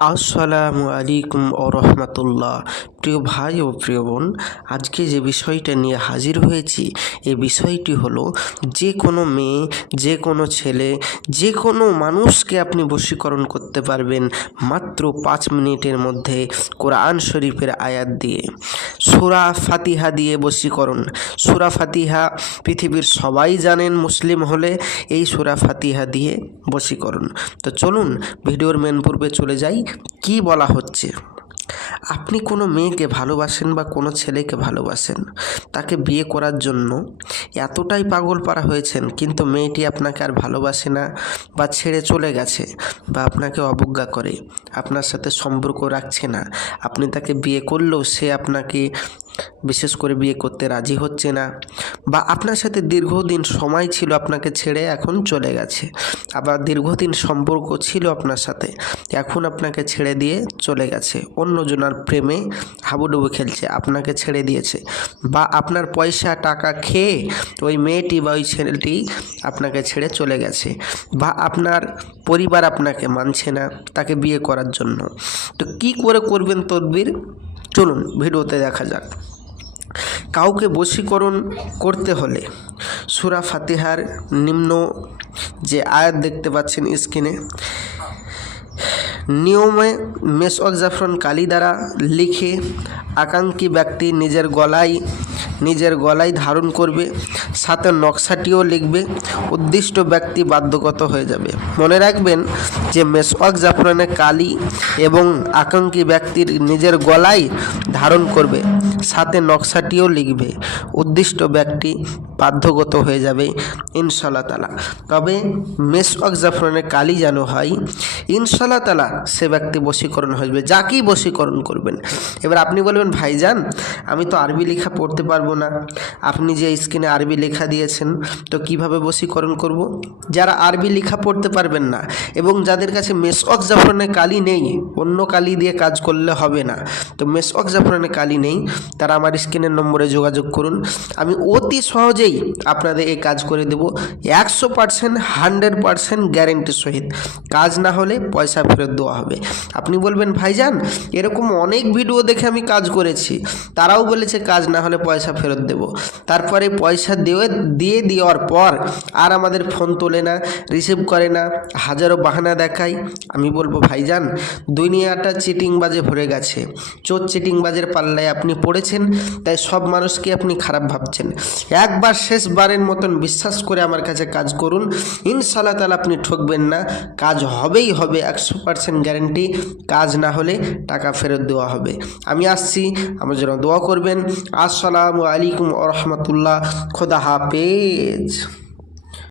আসসালামু আলাইকুম ও রহমতুল্লাহ। প্রিয় ভাই ও প্রিয় বোন, আজকে যে বিষয়টা নিয়ে হাজির হয়েছি এই বিষয়টি হলো, যে কোনো মেয়ে, যে কোনো ছেলে, যে কোনো মানুষকে আপনি বশীকরণ করতে পারবেন মাত্র 5 মিনিটের মধ্যে কোরআন শরীফের আয়াত দিয়ে। সূরা ফাতিহা দিয়ে বশীকরণ। সূরা ফাতিহা পৃথিবীর সবাই জানেন মুসলিম হলে, এই সূরা ফাতিহা দিয়ে বশীকরণ। তো চলুন ভিডিওর মেন পূর্বে চলে যাই। কি বলা হচ্ছে, আপনি কোনো মেয়েকে ভালোবাসেন বা কোনো ছেলেকে ভালোবাসেন, তাকে বিয়ে করার জন্য এতটাই পাগল পারা হয়েছেন, কিন্তু মেয়েটি আপনাকে আর ভালোবাসে না বা ছেড়ে চলে গেছে বা আপনাকে অবজ্ঞা করে, আপনার সাথে সম্পর্ক রাখছে না। আপনি তাকে বিয়ে করলেও সে আপনাকে বিশেষ করে বিয়ে করতে রাজি হচ্ছে না, বা আপনার সাথে দীর্ঘদিন সময় ছিল আপনাকে ছেড়ে এখন চলে গেছে, আবার দীর্ঘদিন সম্পর্ক ছিল আপনার সাথে, এখন আপনাকে ছেড়ে দিয়ে চলে গেছে, অন্যজনের প্রেমে হাবুডুবু খেলছে, আপনাকে ছেড়ে দিয়েছে, বা আপনার পয়সা টাকা খেয়ে ওই মেয়েটি বা ওই ছেলেটি আপনাকে ছেড়ে চলে গেছে, বা আপনার পরিবার আপনাকে মানছে না তাকে বিয়ে করার জন্য। তো কি করে করবেন তদবির, চলুন ভিডিওতে দেখা যাক। কাউকে বশীকরণ করতে হলে সূরা ফাতিহার নিম্ন যে আয়াত দেখতে পাচ্ছেন স্ক্রিনে, নিয়মে মেসওয়াক জাফরান কালি দ্বারা লিখে আকাঙ্ক্ষী ব্যক্তি নিজের গলায় ধারণ করবে, সাথে নকশাটিও লিখবে। উদ্দিষ্ট ব্যক্তি বাধ্যগত হয়ে যাবে। মনে রাখবেন যে মেসওয়াক জাফরানের কালি এবং আকাঙ্ক্ষী ব্যক্তির নিজের গলায় ধারণ করবে, সাথে নকশাটিও লিখবে, উদ্দিষ্ট ব্যক্তি বাধ্যগত হয়ে যাবে ইনশাআল্লাহ তাআলা। তবে মেসওয়াক জাফরানের কালি যেন হয়, ইনশাআল্লাহ তাআলা সে ব্যক্তি বশীকরণ হবে, যাকেই বশীকরণ করবেন। এবার আপনি বলবেন, ভাইজান আমি তো আরবি লেখা পড়তে পারবো না, আপনি যে স্ক্রিনে আরবি লেখা দিয়েছেন, তো কিভাবে বশীকরণ করব? যারা আরবি লেখা পড়তে পারবেন না এবং যাদের কাছে মেসওয়াক জাফরানের কালি নেই, অন্য কালি দিয়ে কাজ করলে হবে না, তো মেসওয়াক জাফরানের কালি নেই, তারা আমার স্ক্রিনের নম্বরে যোগাযোগ করুন। আমি অতি সহজেই আপনাদের এই কাজ করে দেব, 100% 100% গ্যারেন্টি সহিত। কাজ না হলে পয়সা ফেরত দেওয়া হবে। আপনি বলবেন, ভাইজান এরকম অনেক ভিডিও দেখে আমি কাজ করেছি, তারাও বলেছে কাজ না হলে পয়সা ফেরত দেব, তারপরে পয়সা দেওয়ার পর আর আমাদের ফোন তোলে না, রিসিভ করে না, হাজারো বাহানা দেখায়। আমি বলবো, ভাইজান দুনিয়াটা চিটিংবাজে ভরে গেছে, চোর চিটিংবাজের পাল্লায় আপনি পড়েছেন, তাই সব মানুষকে আপনি খারাপ ভাবছেন। একবার শেষবারের মতন বিশ্বাস করে আমার কাছে কাজ করুন, ইনশাআল্লাহ তাআলা আপনি ঠকবেন না, কাজ হবেই হবে, 100% গ্যারেন্টি। কাজ না হলে টাকা ফেরত দেওয়া হবে। আমি আসছি, আমার জন্য দোয়া করবেন। আসসালামু আলাইকুম ওয়া রাহমাতুল্লাহ। খোদা হাফেজ।